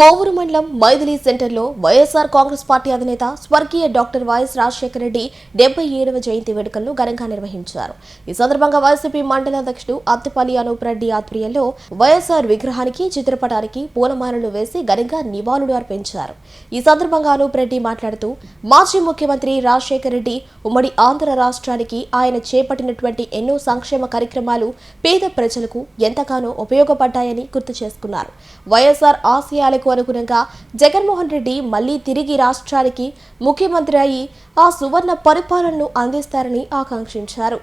కోవూరు మండలం మైథిలి సెంటర్లో వైఎస్ఆర్ కాంగ్రెస్ పార్టీ అధినేత స్వర్గీయ డాక్టర్ వైఎస్ రాజశేఖర రెడ్డి 77వ జయంతి వేడుకలను ఘనంగా నిర్వహించారు. ఈ సందర్భంగా వైసీపీ మండల అధ్యక్షుడు అత్తిపల్లి అనూప్ రెడ్డి ఆధ్వర్యంలో వైఎస్ఆర్ విగ్రహానికి చిత్రపటానికి పూలమాలలు వేసి ఘనంగా నివాళులు అర్పించారు. ఈ సందర్భంగా అనూప్ రెడ్డి మాట్లాడుతూ మాజీ ముఖ్యమంత్రి రాజశేఖర రెడ్డి ఉమ్మడి ఆంధ్ర రాష్ట్రానికి ఆయన చేపట్టినటువంటి ఎన్నో సంక్షేమ కార్యక్రమాలు పేద ప్రజలకు ఎంతగానో ఉపయోగపడ్డాయని గుర్తు చేసుకున్నారు. వైఎస్ఆర్ ఆశయాలకు అనుగుణంగా జగన్మోహన్ రెడ్డి మళ్లీ తిరిగి రాష్ట్రానికి ముఖ్యమంత్రి అయి ఆ సువర్ణ పరిపాలనను అందిస్తారని ఆకాంక్షించారు.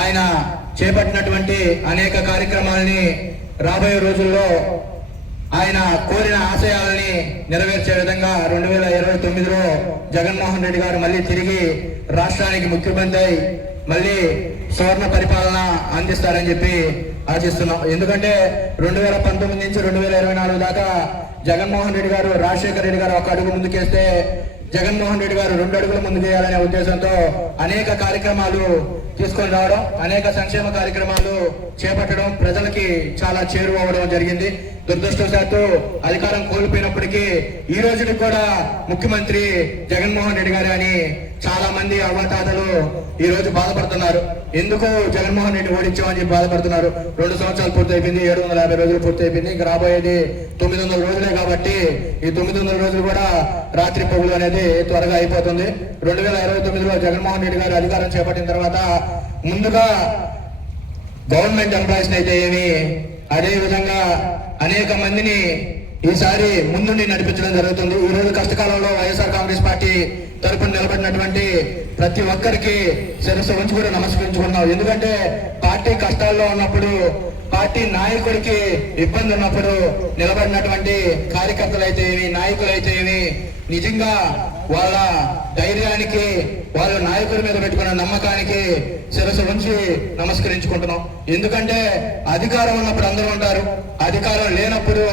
ఆయన చేపట్టినటువంటి అనేక కార్యక్రమాలని రాబోయే రోజుల్లో ఆయన కోరిన ఆశయాలని నెరవేర్చే విధంగా 2029లో జగన్మోహన్ రెడ్డి గారు మళ్ళీ తిరిగి రాష్ట్రానికి ముఖ్యమంత్రి అయి మళ్ళీ సువర్ణ పరిపాలన అందిస్తారని చెప్పి ఆశిస్తున్నాం. ఎందుకంటే 2019 నుంచి 2024 దాకా జగన్మోహన్ రెడ్డి గారు రాజశేఖర రెడ్డి గారు ఒక అడుగు ముందుకేస్తే జగన్మోహన్ రెడ్డి గారు 2 అడుగులు ముందుకు వేయాలనే ఉద్దేశంతో అనేక కార్యక్రమాలు తీసుకొని రావడం, అనేక సంక్షేమ కార్యక్రమాలు చేపట్టడం, ప్రజలకి చాలా చేరువవడం జరిగింది. దురదృష్టవశాత్తు అధికారం కోల్పోయినప్పటికీ ఈ రోజుకి కూడా ముఖ్యమంత్రి జగన్మోహన్ రెడ్డి గారు అని చాలా మంది అవ్వతాతలు ఈ రోజు బాధపడుతున్నారు. ఎందుకు జగన్మోహన్ రెడ్డి ఓడించామని చెప్పి బాధపడుతున్నారు. 2 సంవత్సరాలు పూర్తి అయిపోయింది, 750 రోజులు పూర్తి అయిపోయింది. ఇంకా రాబోయేది 900 రోజులే కాబట్టి ఈ 900 రోజులు కూడా రాత్రి పగులు అనేది త్వరగా అయిపోతుంది. 2029లో జగన్మోహన్ రెడ్డి గారు అధికారం చేపట్టిన తర్వాత ముందుగా గవర్నమెంట్ ఎంప్లాయీస్ అయితే ఏమి, అదే విధంగా అనేక మందిని ఈసారి ముందుండి నడిపించడం జరుగుతుంది. ఈ రోజు కష్టకాలంలో వైఎస్ఆర్ కాంగ్రెస్ పార్టీ తరపున నిలబడినటువంటి ప్రతి ఒక్కరికి శిరస్సు ఉంచి కూడా నమస్కరించుకున్నాం. ఎందుకంటే పార్టీ కష్టాల్లో ఉన్నప్పుడు, పార్టీ నాయకుడికి ఇబ్బంది ఉన్నప్పుడు నిలబడినటువంటి కార్యకర్తలు అయితే ఏమి, నాయకులు అయితే ఏమి, నిజంగా వాళ్ళ ధైర్యానికి, వాళ్ళ నాయకుల మీద పెట్టుకున్న నమ్మకానికి శిరస్సు ఉంచి నమస్కరించుకుంటున్నాం. ఎందుకంటే అధికారం ఉన్నప్పుడు అందరూ ఉంటారు, అధికారం లేనప్పుడు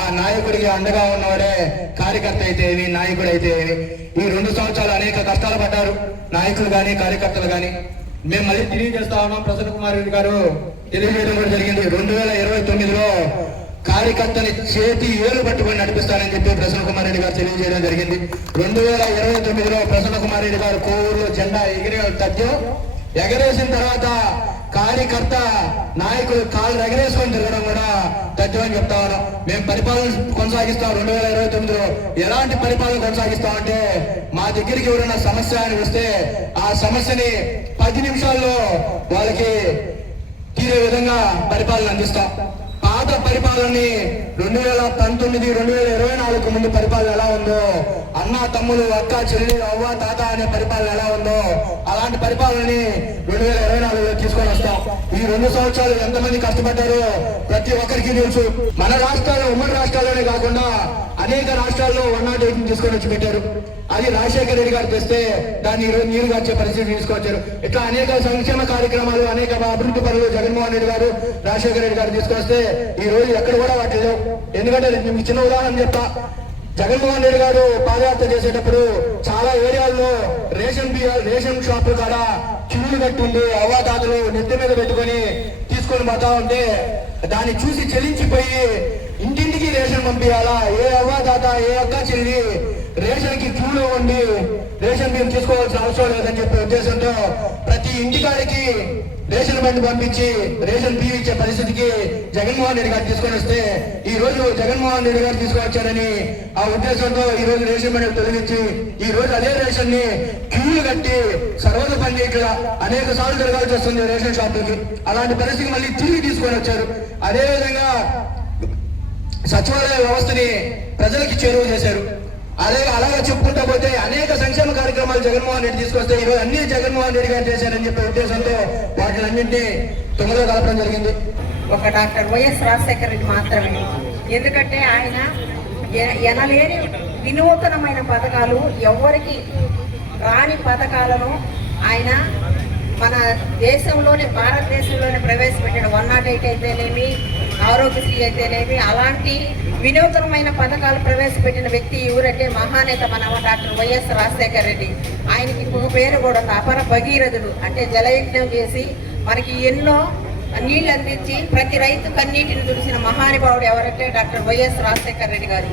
ఆ నాయకుడికి అండగా ఉన్నవాడే కార్యకర్త అయితే ఏమి, నాయకుడు అయితే ఏమి. ఈ 2 సంవత్సరాలు అనేక కష్టాలు పడ్డారు నాయకులు కానీ కార్యకర్తలు కానీ. మేము మళ్ళీ తెలియజేస్తా ఉన్నాం, ప్రసన్న కుమార్ రెడ్డి గారు తెలియజేయడం కూడా జరిగింది. 2029లో కార్యకర్తని చేతి ఏలు పట్టుకొని నడిపిస్తారని చెప్పి ప్రసన్న కుమార్ రెడ్డి గారు తెలియజేయడం జరిగింది. 2029లో ప్రసన్న కుమార్ రెడ్డి గారు కోవూరులో జెండా ఎగరేసిన తర్వాత కార్యకర్త నాయకులు కాళ్ళు ఎగరేసుకొని తిరగడం కూడా తథ్యమని చెప్తా ఉన్నాం. మేము పరిపాలన కొనసాగిస్తాం. 2029లో ఎలాంటి పరిపాలన కొనసాగిస్తామంటే, మా దగ్గరికి ఎవరైనా సమస్య అని వస్తే ఆ సమస్యని 10 నిమిషాల్లో వాళ్ళకి తీరే విధంగా పరిపాలన అందిస్తాం. పాత పరిపాలనని 2019, 2024 ముందు పరిపాలన ఎలా ఉందో, అన్న తమ్ములు, అక్క చెల్లి, అవ్వ తాత అనే పరిపాలన ఎలా ఉందో అలాంటి పరిపాలనని 2024లో తీసుకొని వస్తాం. ఈ 2 సంవత్సరాలు ఎంతమంది కష్టపడ్డారో ప్రతి ఒక్కరికి తెలుసు. మన రాష్ట్రాల్లో, ఉమ్మడి రాష్ట్రాల్లోనే కాకుండా అనేక రాష్ట్రాల్లో 108 తీసుకొని వచ్చి పెట్టారు. అది రాజశేఖర రెడ్డి గారు తెస్తే దాన్ని ఈరోజు నీరు గార్చే పరిస్థితి తీసుకొచ్చారు. ఇట్లా అనేక సంక్షేమ కార్యక్రమాలు, అనేక అభివృద్ధి పనులు జగన్మోహన్ రెడ్డి గారు, రాజశేఖర రెడ్డి గారు తీసుకొస్తే ఈ రోజు ఎక్కడ కూడా వాటి లేవు. ఎందుకంటే మీకు చిన్న ఉదాహరణ చెప్తా. జగన్మోహన్ రెడ్డి గారు పాదయాత్ర చేసేటప్పుడు చాలా ఏరియాల్లో రేషన్ షాపులు కాడ క్యూలు కట్టింది, అవ్వాతాతలు నెత్తి మీద పెట్టుకొని తీసుకొని పోతా ఉంటే దాన్ని చూసి చెల్లించిపోయి ఇంటింటికి రేషన్ పంపించాలా, ఏ అవ్వాతాత, ఏ అక్క చెల్లి రేషన్ కి క్యూలో ఉండి రేషన్ బియ్యం తీసుకోవాల్సిన అవసరం లేదని చెప్పే ఉద్దేశంతో ప్రతి ఇంటికాడికి రేషన్ బండి పంపించి రేషన్ బియ్యం ఇచ్చే పరిస్థితికి జగన్మోహన్ రెడ్డి గారు తీసుకొని వస్తే ఈ రోజు జగన్మోహన్ రెడ్డి గారు తీసుకొచ్చారని ఆ ఉద్దేశంతో ఈ రోజు రేషన్ బండి తొలగించి ఈ రోజు అదే రేషన్ ని క్యూలు కట్టి సర్వత పని చేయట్లా అనేక సార్లు జరగాల్సి వస్తుంది రేషన్ షాపులకి. అలాంటి పరిస్థితి మళ్ళీ తిరిగి తీసుకొని వచ్చారు. అదేవిధంగా సచివాలయ వ్యవస్థని ప్రజలకి చేరువ చేశారు. అలాగా చెప్పుకుంటా పోతే అనేక సంక్షేమ కార్యక్రమాలు జగన్మోహన్ రెడ్డి తీసుకొస్తే ఈరోజు అన్ని జగన్మోహన్ రెడ్డి గారు చేశారని చెప్పే ఉద్దేశంతో వాటిలన్నింటినీ తొమ్మిదిలో కలపడం జరిగింది. ఒక డాక్టర్ వైఎస్ రాజశేఖర రెడ్డి మాత్రమే. ఎందుకంటే ఆయన ఎనలేని వినూతనమైన పథకాలు, ఎవరికి రాని పథకాలను ఆయన మన దేశంలోనే, భారతదేశంలోనే ప్రవేశపెట్టాడు. 108 అయితేనేమి, ఆరోగ్యశ్రీ అయితేనేమి, అలాంటి వినూతనమైన పథకాలు ప్రవేశపెట్టిన వ్యక్తి ఎవరంటే మహానేత మన డాక్టర్ వైఎస్ రాజశేఖర రెడ్డి. ఆయనకి ఇంకొక పేరు కూడా ఉంది, అపర భగీరథుడు. అంటే జలయజ్ఞం చేసి మనకి ఎన్నో నీళ్ళు అందించి ప్రతి రైతు కన్నీటిని తుడిసిన మహానుభావుడు ఎవరంటే డాక్టర్ వైఎస్ రాజశేఖర రెడ్డి గారు.